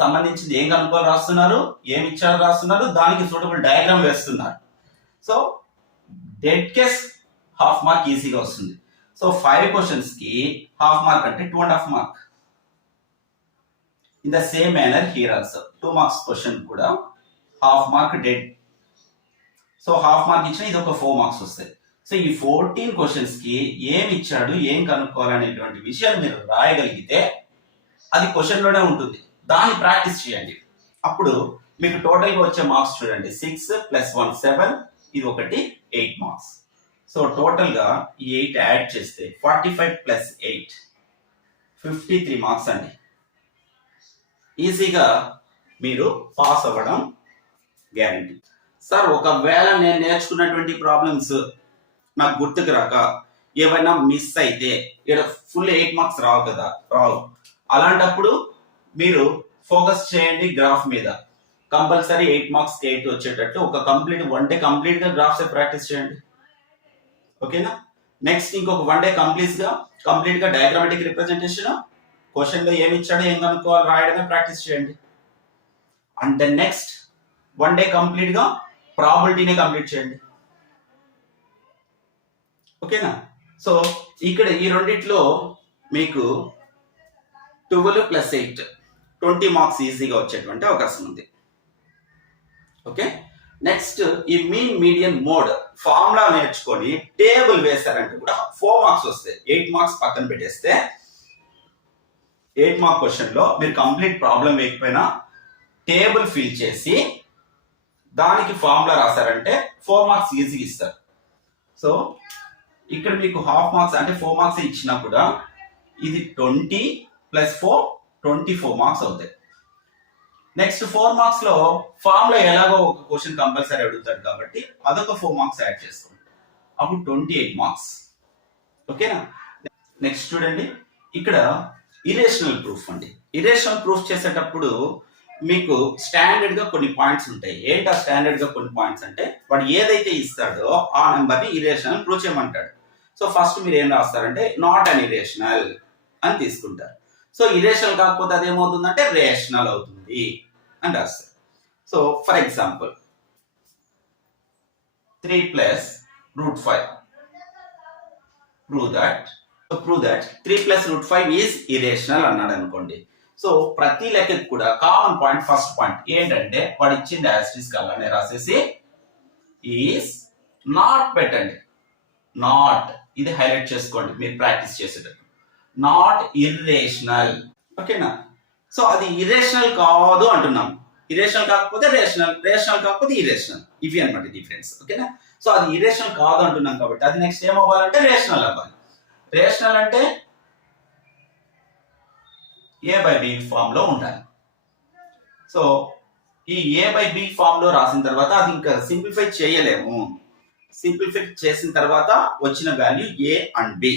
సంబంధించింది ఏం కనుక్కోవాలి రాస్తున్నారు, ఏమి ఇచ్చారో రాస్తున్నారు, దానికి సూటబుల్ డయాగ్రామ్ వేస్తున్నారు. So dead case half mark ఈజీగా వస్తుంది. సో 5 క్వశ్చన్స్ కి హాఫ్ మార్క్ అంటే 2.5 mark. In the same manner here also 2 marks question కూడా half mark dead. So half mark ఇచ్చిన ఇది ఒక 4 మార్క్స్ వస్తాయి. సో ఈ 14 క్వశ్చన్స్ కి ఏమి ఇచ్చాడు, ఏం కనుక్కోవాలనేటువంటి విషయాలు మీరు రాయగలిగితే అది క్వశ్చన్ లోనే ఉంటుంది. దాన్ని ప్రాక్టీస్ చేయండి. అప్పుడు మీకు టోటల్ గా వచ్చే మార్క్స్ చూడండి, 6 + 1 7, ఇది ఒకటి 8 మార్క్స్. సో టోటల్ గా ఈ 8 యాడ్ చేస్తే 45 + 8 53 మార్క్స్ అండి. ఈజీగా మీరు పాస్ అవ్వడం గ్యారంటీ. సార్ ఒకవేళ నేను నేర్చుకున్నటువంటి ప్రాబ్లమ్స్ నాకు గుర్తుకు రాక ఏమైనా మిస్ అయితే ఇక్కడ ఫుల్ 8 మార్క్స్ రావు కదా, రావు. అలాంటప్పుడు మీరు ఫోకస్ చేయండి గ్రాఫ్ మీద. కంపల్సరీ 8 మార్క్స్ 8 వచ్చేటట్టు ఒక కంప్లీట్ 1 డే కంప్లీట్ గా గ్రాఫ్స్ ప్రాక్టీస్ చేయండి. ఓకేనా? నెక్స్ట్ ఇంకొక 1 డే కంప్లీట్ గా డయాగ్రామాటిక్ రిప్రజెంటేషన్, క్వశ్చన్ లో ఏమి ఇచ్చాడో ఏం కనుక్కోవాలి రాయడమే ప్రాక్టీస్ చేయండి. And then next 1 day complete గా ప్రాబిలిటీని కంప్లీట్ చేయండి. ఓకేనా? సో ఇక్కడ ఈ రెండిట్లో మీకు 12 + 8 20 మార్క్స్ ఈజీగా వచ్చేటువంటి అవకాశం ఉంది. ఓకే, నెక్స్ట్ ఈ మీన్ మీడియన్ మోడ్ ఫార్ములా నేర్చుకొని టేబుల్ వేశారంటే కూడా 4 మార్క్స్ వస్తాయి. 8 మార్క్స్ పక్కన పెట్టేస్తే 8 మార్క్ క్వశ్చన్ లో మీరు కంప్లీట్ ప్రాబ్లం వేయకపోయినా టేబుల్ ఫిల్ చేసి దానికి ఫార్ములా రాశారంటే 4 మార్క్స్ ఈజీగా ఇస్తారు. సో ఇక్కడ మీకు హాఫ్ మార్క్స్ అంటే 4 మార్క్స్ ఇచ్చినా కూడా ఇది 20 + 4 24 మార్క్స్ అవుతాయి. నెక్స్ట్ 4 మార్క్స్ లో ఫార్ములా ఎలాగో ఒక క్వశ్చన్ కంపల్సరీ అడుగుతాడు కాబట్టి అదొక 4 మార్క్స్ యాడ్ చేసుకోండి, అప్పుడు 28 మార్క్స్. ఓకేనా? నెక్స్ట్ చూడండి, ఇక్కడ ఇరేషనల్ ప్రూఫ్ అండి. ఇరేషనల్ ప్రూఫ్ చేసేటప్పుడు మీకు స్టాండర్డ్ గా కొన్ని పాయింట్స్ ఉంటాయి. ఏంటి ఆ స్టాండర్డ్ గా కొన్ని పాయింట్స్ అంటే, వాడు ఏదైతే ఇస్తాడో ఆ నెంబర్ ని ఇరేషనల్ ప్రూవ్ చేయమంటాడు. సో ఫస్ట్ మీరు ఏం రాస్తారంటే నాట్ అన్ ఇరేషనల్ అని తీసుకుంటారు. సో ఇరేషనల్ కాకపోతే అదేమవుతుందంటే రేషనల్ అవుతుంది అని రాస్తారు. So for example 3 + √5 prove that 3 + √5 is irrational అన్నాడు అనుకోండి. సో ప్రతి లెక్కకి కూడా కామన్ పాయింట్, ఫస్ట్ పాయింట్ ఏంటంటే వాడు ఇచ్చింది యాస్ట్రిస్క్ అలానే రాసేసి ఈస్ నాట్ పెట్టండి. నాట్ ఇది హైలైట్ చేసుకోండి మీరు ప్రాక్టీస్ చేసేటప్పుడు. Not irrational. ఓకేనా? సో అది ఇర్రేషనల్ కాదు అంటున్నాం. ఇర్రేషనల్ కాకపోతే రేషనల్, రేషనల్ కాకపోతే ఇర్రేషనల్, ఇవి అన్నమాట డిఫరెన్స్. ఓకేనా? సో అది ఇర్రేషనల్ కాదు అంటున్నాం కాబట్టి అది నెక్స్ట్ ఏం అవ్వాలంటే రేషనల్ అవ్వాలి. రేషనల్ అంటే a/b ఫామ్ లో ఉండాలి. సో ఈ a/b ఫామ్ లో రాసిన తర్వాత అది ఇంకా సింప్లిఫై చేయలేము. సింప్లిఫై చేసిన తర్వాత వచ్చిన value a and b.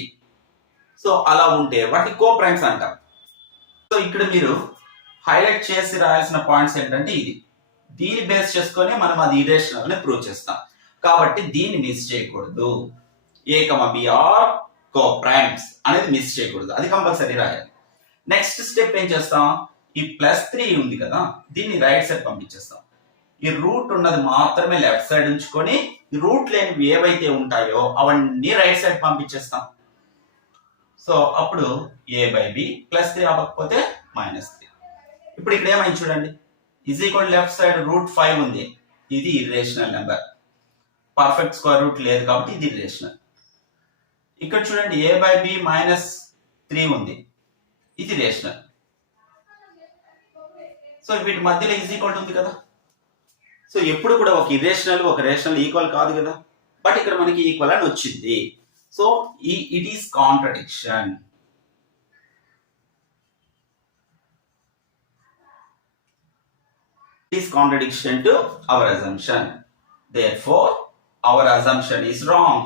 So అలా ఉంటే వాటిని కో ప్రైమ్స్ అంటాం. సో ఇక్కడ మీరు హైలైట్ చేసి రాయాల్సిన పాయింట్స్ ఏంటంటే ఇది. దీన్ని బేస్ చేసుకొని మనం అది ఇరేషనల్ ని ప్రూవ్ చేస్తాం కాబట్టి దీన్ని మిస్ చేయకూడదు. a, b are co primes అనేది మిస్ చేయకూడదు, అది కంపల్సరీ రాయాలి. నెక్స్ట్ స్టెప్ ఏం చేస్తాం, ఈ +3 ఉంది కదా దీన్ని రైట్ సైడ్ పంపించేస్తాం. ఈ రూట్ ఉన్నది మాత్రమే లెఫ్ట్ సైడ్ ఉంచుకొని రూట్ లేనివి ఏవైతే ఉంటాయో అవన్నీ రైట్ సైడ్ పంపించేస్తాం. సో అప్పుడు a/b +3 అవ్వకపోతే -3. ఇప్పుడు ఇక్కడ ఏమైంది చూడండి, = లెఫ్ట్ సైడ్ √5 ఉంది, ఇది irrational number. Perfect square root లేదు కాబట్టి ఇది ఇర్రేషనల్. ఇక్కడ చూడండి a/b -3 ఉంది, ఇది రేషనల్. సో వీటి మధ్యలో = ఉంది కదా. సో ఎప్పుడు కూడా ఒక ఇర్రేషనల్ ఒక రేషనల్ ఈక్వల్ కాదు కదా, బట్ ఇక్కడ మనకి ఈక్వల్ అని వచ్చింది. So it is contradiction. It is contradiction to our assumption. Therefore, our assumption is wrong.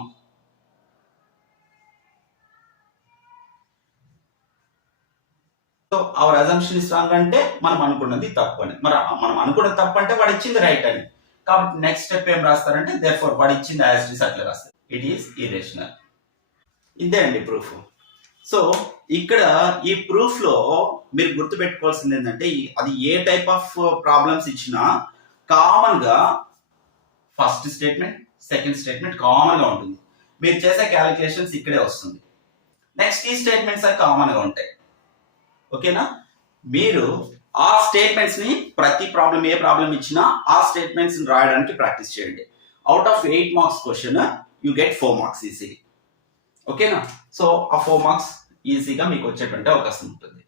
So our assumption is wrong అంటే మనం అనుకున్నది తప్పు అని. మరి మనం అనుకున్నది తప్పు అంటే వాడు ఇచ్చింది రైట్ అని. కాబట్టి నెక్స్ట్ స్టెప్ ఏం రాస్తారంటే దేర్ఫోర్ వాడు ఇచ్చింది యాజ్ ఇట్ ఈస్ అట్లా రాస్తారు. It is irrational. ఇదే అండి ప్రూఫ్. సో ఇక్కడ ఈ ప్రూఫ్ లో మీరు గుర్తుపెట్టుకోవాల్సింది ఏంటంటే అది ఏ టైప్ ఆఫ్ ప్రాబ్లమ్స్ ఇచ్చినా కామన్ గా first statement second statement common గా ఉంటుంది. మీరు చేసే క్యాలిక్యులేషన్స్ ఇక్కడే వస్తుంది. నెక్స్ట్ ఈ స్టేట్మెంట్స్ కామన్ గా ఉంటాయి. ఓకేనా? మీరు ఆ స్టేట్మెంట్స్ ని ప్రతి ప్రాబ్లం ఏ ప్రాబ్లం ఇచ్చినా ఆ స్టేట్మెంట్స్ రాయడానికి ప్రాక్టీస్ చేయండి. Out of 8 marks question you get 4 marks easily. ఓకేనా? సో ఆ 4 మార్క్స్ ఈజీగా మీకు వచ్చేటువంటి అవకాశం ఉంటుంది.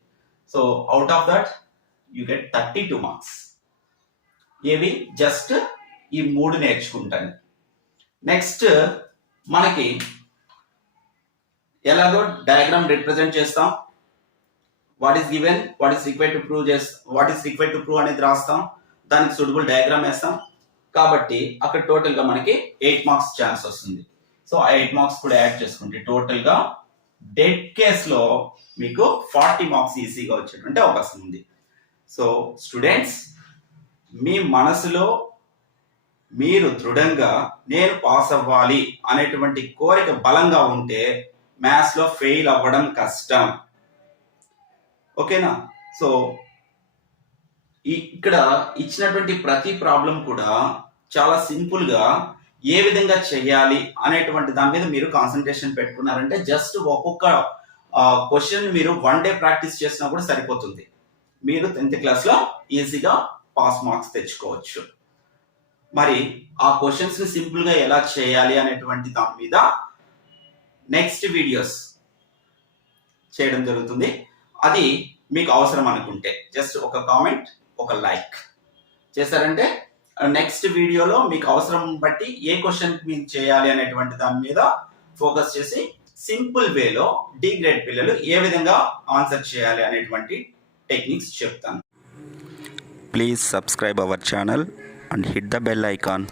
So out of that you get 32 marks. ఏవి? జస్ట్ ఈ 3 నేర్చుకుంటాను. నెక్స్ట్ మనకి ఎలాగో డయాగ్రామ్ రిప్రజెంట్ చేస్తాం. What is given, what is required to prove అనేది రాస్తాం. దానికి సూటబుల్ డయాగ్రామ్ వేస్తాం. కాబట్టి అక్కడ టోటల్ గా మనకి 8 మార్క్స్ ఛాన్స్ వస్తుంది. సో ఆ 8 మార్క్స్ కూడా యాడ్ చేసుకుంటే టోటల్ గా డెడ్ కేస్ లో మీకు 40 మార్క్స్ ఈజీగా వచ్చేటువంటి అవకాశం ఉంది. సో స్టూడెంట్స్, మీ మనసులో మీరు దృఢంగా నేను పాస్ అవ్వాలి అనేటువంటి కోరిక బలంగా ఉంటే మ్యాథ్స్ లో ఫెయిల్ అవ్వడం కష్టం. ఓకేనా? సో ఇక్కడ ఇచ్చినటువంటి ప్రతి ప్రాబ్లం కూడా చాలా సింపుల్ గా ఏ విధంగా చేయాలి అనేటువంటి దాని మీద మీరు కాన్సన్ట్రేషన్ పెట్టుకున్నారంటే జస్ట్ ఒక్కొక్క క్వశ్చన్ మీరు 1 డే ప్రాక్టీస్ చేసినా కూడా సరిపోతుంది. మీరు 10th క్లాస్ లో ఈజీగా పాస్ మార్క్స్ తెచ్చుకోవచ్చు. మరి ఆ క్వశ్చన్స్ ని సింపుల్ గా ఎలా చేయాలి అనేటువంటి దాని మీద నెక్స్ట్ వీడియోస్ చేయడం జరుగుతుంది. అది మీకు అవసరం అనుకుంటే జస్ట్ ఒక కామెంట్, ఒక లైక్ చేశారంటే నెక్స్ట్ వీడియోలో మీకు అవసరం బట్టి ఏ క్వశ్చన్ మీకు చేయాలి అనేటువంటి దాని మీద ఫోకస్ చేసి సింపుల్ వేలో డి గ్రేడ్ పిల్లలు ఏ విధంగా ఆన్సర్ చేయాలి అనేటువంటి టెక్నిక్స్ చెప్తాను. Please subscribe our channel and hit the bell icon.